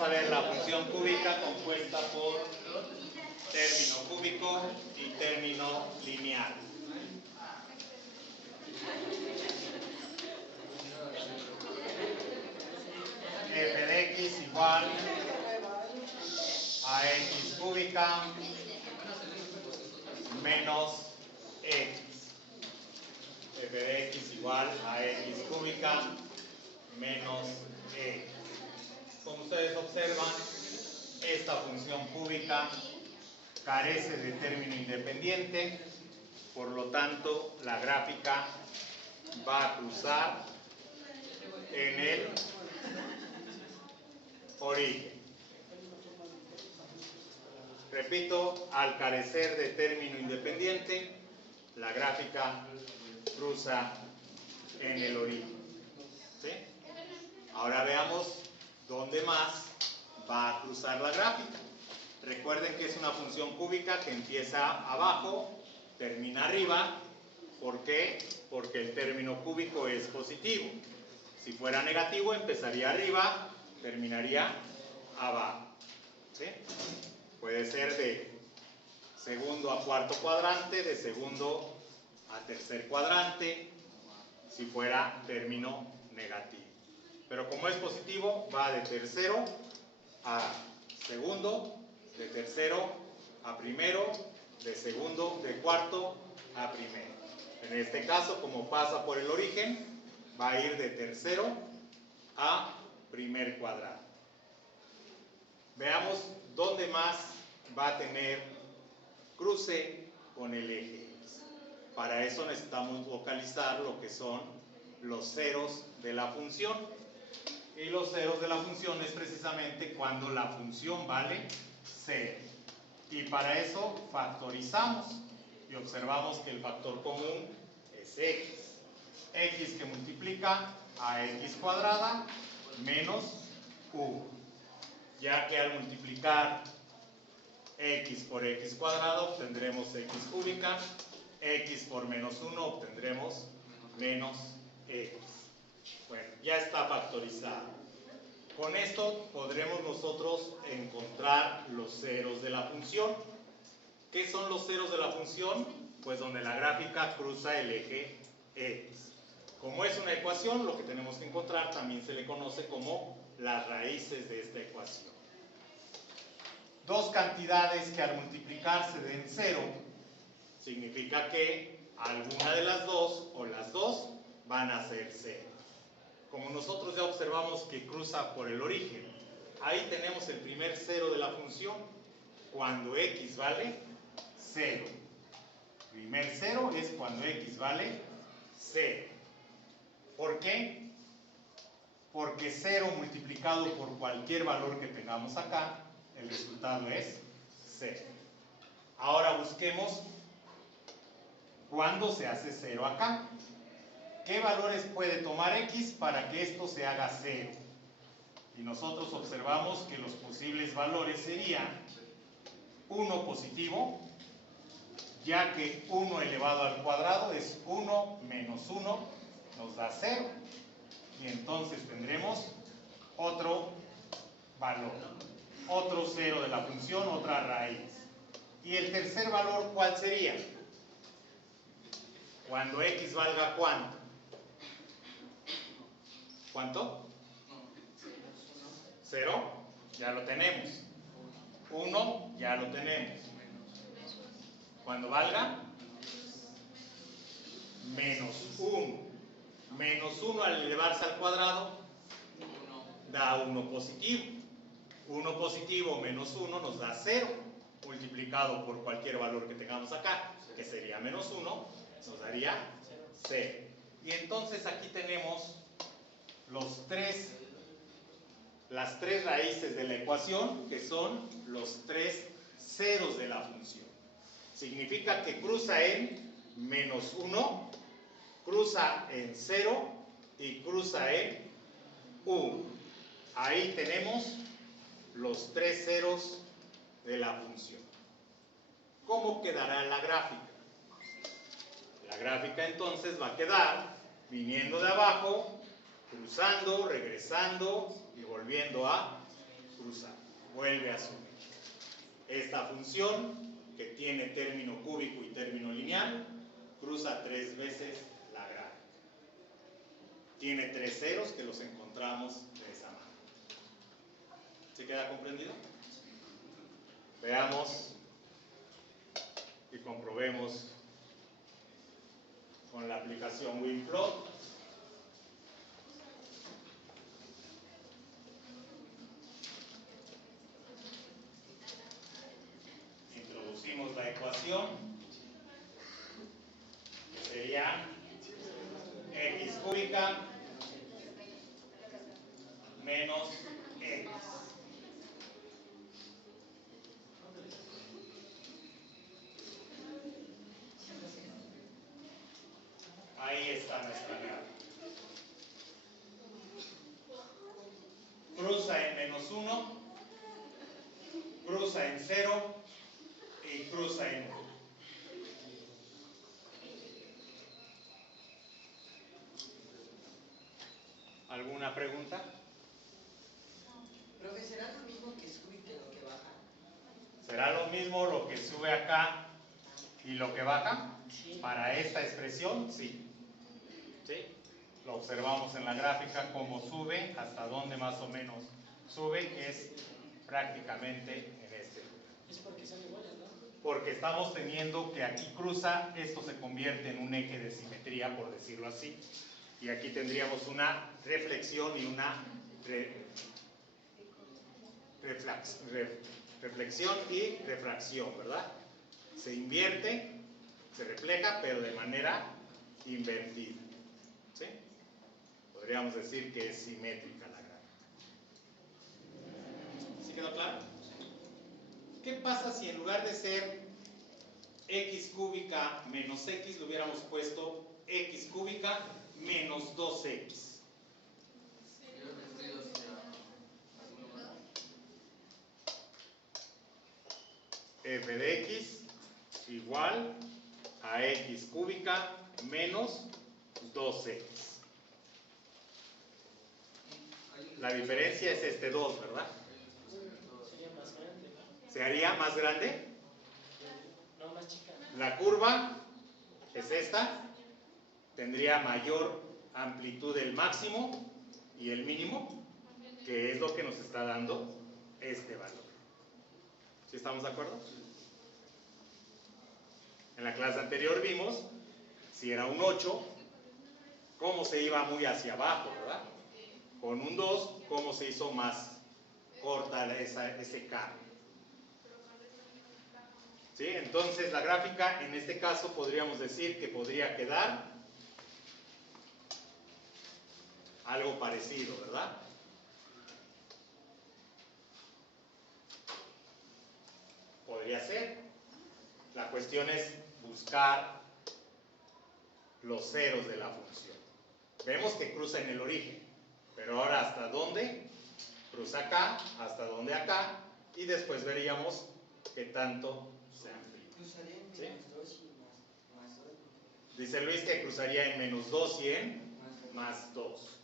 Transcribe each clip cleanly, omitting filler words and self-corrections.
vamos a ver la función cúbica compuesta por término cúbico y término lineal. F de x igual a x cúbica menos x. F de x igual a x cúbica menos x. Como ustedes observan, esta función cúbica carece de término independiente, por lo tanto la gráfica va a cruzar en el origen. Repito, al carecer de término independiente, la gráfica cruza en el origen. ¿Sí? Ahora veamos dónde más va a cruzar la gráfica. Recuerden que es una función cúbica que empieza abajo, termina arriba. ¿Por qué? Porque el término cúbico es positivo. Si fuera negativo, empezaría arriba, terminaría abajo. ¿Sí? Puede ser de segundo a cuarto cuadrante, de segundo a tercer cuadrante, si fuera término negativo. Pero como es positivo, va de tercero a segundo, de tercero a primero, de segundo, de cuarto a primero. En este caso, como pasa por el origen, va a ir de tercero a primer cuadrante. Veamos dónde más va a tener cruce con el eje X. Para eso necesitamos localizar lo que son los ceros de la función. Y los ceros de la función es precisamente cuando la función vale 0. Y para eso factorizamos y observamos que el factor común es x. X que multiplica a x cuadrada menos 1. Ya que al multiplicar x por x cuadrado obtendremos x cúbica, x por menos 1 obtendremos menos x. Bueno, ya está factorizado. Con esto podremos nosotros encontrar los ceros de la función. ¿Qué son los ceros de la función? Pues donde la gráfica cruza el eje x. Como es una ecuación, lo que tenemos que encontrar también se le conoce como las raíces de esta ecuación. Dos cantidades que al multiplicarse den 0, significa que alguna de las dos o las dos van a ser 0. Como nosotros ya observamos que cruza por el origen, ahí tenemos el primer cero de la función, cuando x vale 0. Primer cero es cuando x vale 0. ¿Por qué? Porque 0 multiplicado por cualquier valor que tengamos acá, el resultado es 0. Ahora busquemos cuándo se hace 0 acá. ¿Qué valores puede tomar x para que esto se haga 0? Y nosotros observamos que los posibles valores serían 1 positivo, ya que 1 elevado al cuadrado es 1 menos 1, nos da 0. Y entonces tendremos otro valor, otro 0 de la función, otra raíz. ¿Y el tercer valor cuál sería? Cuando x valga ¿cuánto? ¿Cuánto? 0, ya lo tenemos. 1, ya lo tenemos. Cuando valga menos 1. Menos 1 al elevarse al cuadrado da 1 positivo. 1 positivo menos 1 nos da 0, multiplicado por cualquier valor que tengamos acá, que sería menos 1, nos daría 0. Y entonces aquí tenemos las tres raíces de la ecuación, que son los tres ceros de la función. Significa que cruza en menos 1, cruza en 0 y cruza en 1. Ahí tenemos los tres ceros de la función. ¿Cómo quedará la gráfica? La gráfica entonces va a quedar viniendo de abajo, cruzando, regresando y volviendo a cruzar, vuelve a subir. Esta función, que tiene término cúbico y término lineal, cruza 3 veces la gráfica. Tiene 3 ceros que los encontramos de esa manera. ¿Se queda comprendido? Veamos y comprobemos con la aplicación WinPlot. Introducimos la ecuación, que sería x cúbica menos x. Ahí está nuestra gráfica. Cruza en -1, cruza en 0 y cruza en 1. ¿Alguna pregunta? Profe, ¿será lo mismo que sube que lo que baja? ¿Será lo mismo lo que sube acá y lo que baja? Sí. Para esta expresión, sí. ¿Sí? Lo observamos en la gráfica, cómo sube, hasta dónde más o menos sube, que es prácticamente en este lugar. Es porque son iguales, ¿no? Porque estamos teniendo que aquí cruza, esto se convierte en un eje de simetría, por decirlo así. Y aquí tendríamos una reflexión y una reflexión y refracción, ¿verdad? Se invierte, se refleja, pero de manera invertida. ¿Sí? Podríamos decir que es simétrica la gráfica. ¿Sí quedó claro? ¿Qué pasa si en lugar de ser x cúbica menos x le hubiéramos puesto x cúbica menos 2x? F de x igual a x cúbica menos 2x. La diferencia es este 2, ¿verdad? Sería más grande, ¿no? ¿Se haría más grande? No, más chica. La curva es esta, tendría mayor amplitud el máximo y el mínimo, que es lo que nos está dando este valor. ¿Sí estamos de acuerdo? En la clase anterior vimos, si era un 8, cómo se iba muy hacia abajo, ¿verdad? Con un 2, cómo se hizo más corta ese cambio. ¿Sí? Entonces la gráfica en este caso podríamos decir que podría quedar algo parecido, ¿verdad? Podría ser. La cuestión es buscar los ceros de la función. Vemos que cruza en el origen, pero ahora ¿hasta dónde? Cruza acá, hasta dónde acá, y después veríamos qué tanto se amplía. Cruzaría en ¿Sí? menos 2 y más 2. Dice Luis que cruzaría en -2 y en +2.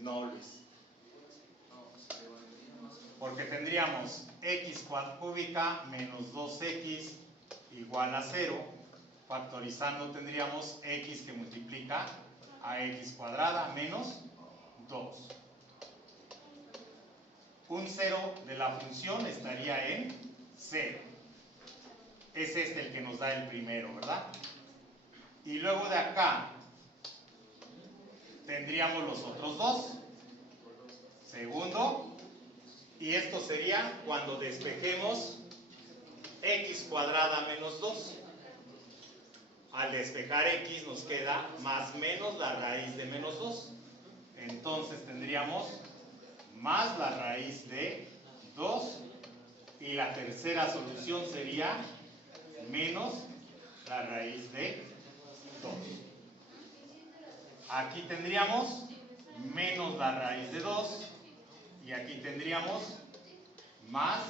No, Luis. Porque tendríamos x cúbica menos 2x igual a 0. Factorizando tendríamos x que multiplica a x cuadrada menos 2. Un 0 de la función estaría en 0. Es este el que nos da el primero, ¿verdad? Y luego de acá tendríamos los otros dos. Segundo, y esto sería cuando despejemos x cuadrada menos 2. Al despejar x nos queda más menos la raíz de menos 2. Entonces tendríamos más la raíz de 2 y la tercera solución sería menos la raíz de 2. Aquí tendríamos menos la raíz de 2 y aquí tendríamos más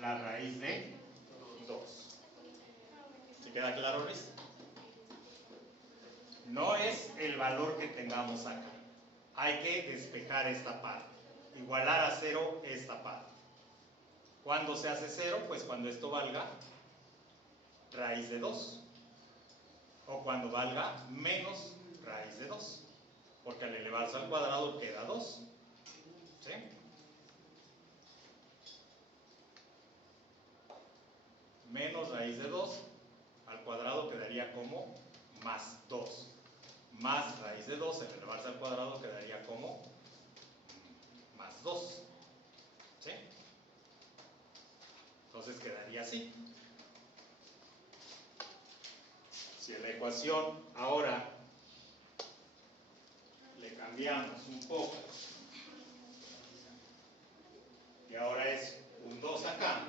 la raíz de 2. ¿Se queda claro, Luis? No es el valor que tengamos acá. Hay que despejar esta parte. Igualar a 0 esta parte. ¿Cuándo se hace 0? Pues cuando esto valga raíz de 2. O cuando valga menos raíz de 2. Porque al elevarse al cuadrado queda 2. ¿Sí? Menos raíz de 2 al cuadrado quedaría como más 2. Más raíz de 2 al elevarse al cuadrado quedaría como más 2. ¿Sí? Entonces quedaría así. Si en la ecuación ahora le cambiamos un poco y ahora es un 2 acá,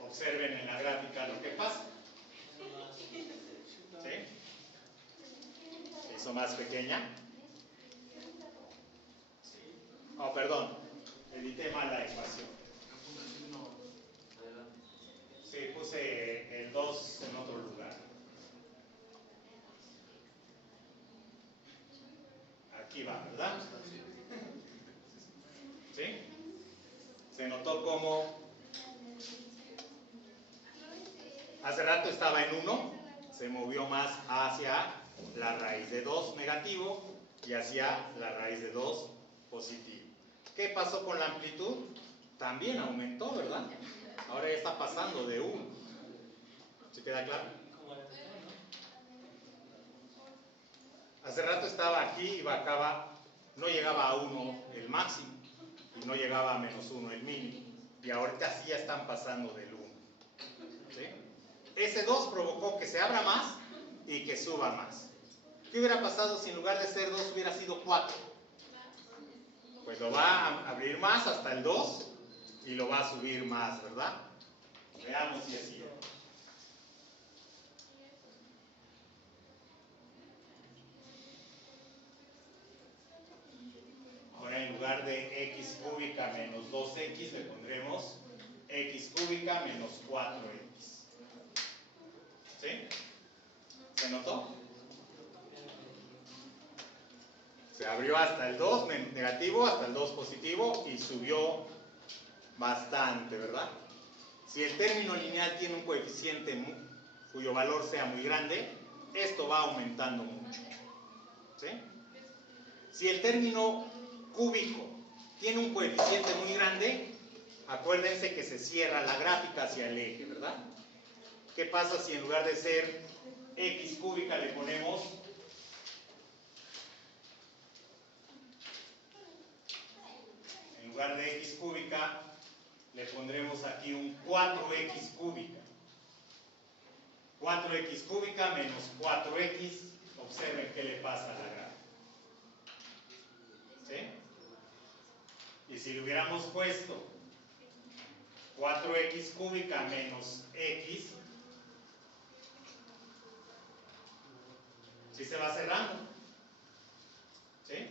observen en la gráfica lo que pasa. ¿Sí? Se hizo más pequeña. Oh, perdón, edité mal la ecuación. Sí, puse el 2 en otro lugar. Aquí va, ¿verdad? ¿Sí? Se notó como hace rato estaba en 1, se movió más hacia la raíz de 2 negativo y hacia la raíz de 2 positivo. ¿Qué pasó con la amplitud? También aumentó, ¿verdad? Ahora ya está pasando de 1. ¿Se queda claro? Hace rato estaba aquí y bajaba, no llegaba a 1 el máximo y no llegaba a menos 1 el mínimo. Y ahorita sí ya están pasando del 1. ¿Sí? Ese 2 provocó que se abra más y que suba más. ¿Qué hubiera pasado si en lugar de ser 2 hubiera sido 4? Pues lo va a abrir más hasta el 2 y lo va a subir más, ¿verdad? Veamos si es cierto. Ahora en lugar de x cúbica menos 2x le pondremos x cúbica menos 4x. ¿Sí? ¿Se notó? Se abrió hasta el 2 negativo, hasta el 2 positivo y subió bastante, ¿verdad? Si el término lineal tiene un coeficiente cuyo valor sea muy grande, esto va aumentando mucho. ¿Sí? Si el término cúbico tiene un coeficiente muy grande, acuérdense que se cierra la gráfica hacia el eje, ¿verdad? ¿Qué pasa si en lugar de ser x cúbica le ponemos en lugar de x cúbica le pondremos aquí un 4x cúbica? 4x cúbica menos 4x, observen qué le pasa a la gráfica. ¿Sí? Y si le hubiéramos puesto 4x cúbica menos x, ¿sí se va cerrando? ¿Sí?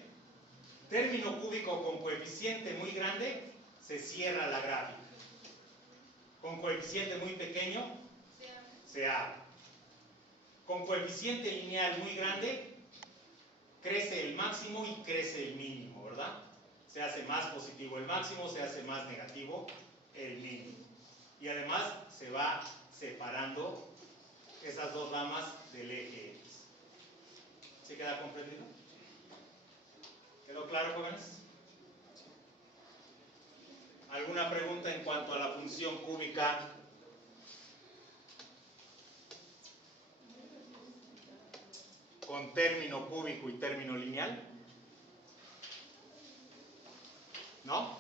Término cúbico con coeficiente muy grande, se cierra la gráfica. Con coeficiente muy pequeño, se abre. Con coeficiente lineal muy grande, crece el máximo y crece el mínimo, ¿verdad? Se hace más positivo el máximo, se hace más negativo el mínimo. Y además se va separando esas dos ramas del eje X. ¿Sí queda comprendido? ¿Quedó claro, jóvenes? ¿Alguna pregunta en cuanto a la función cúbica? Con término cúbico y término lineal. ¿No?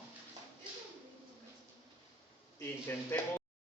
Intentemos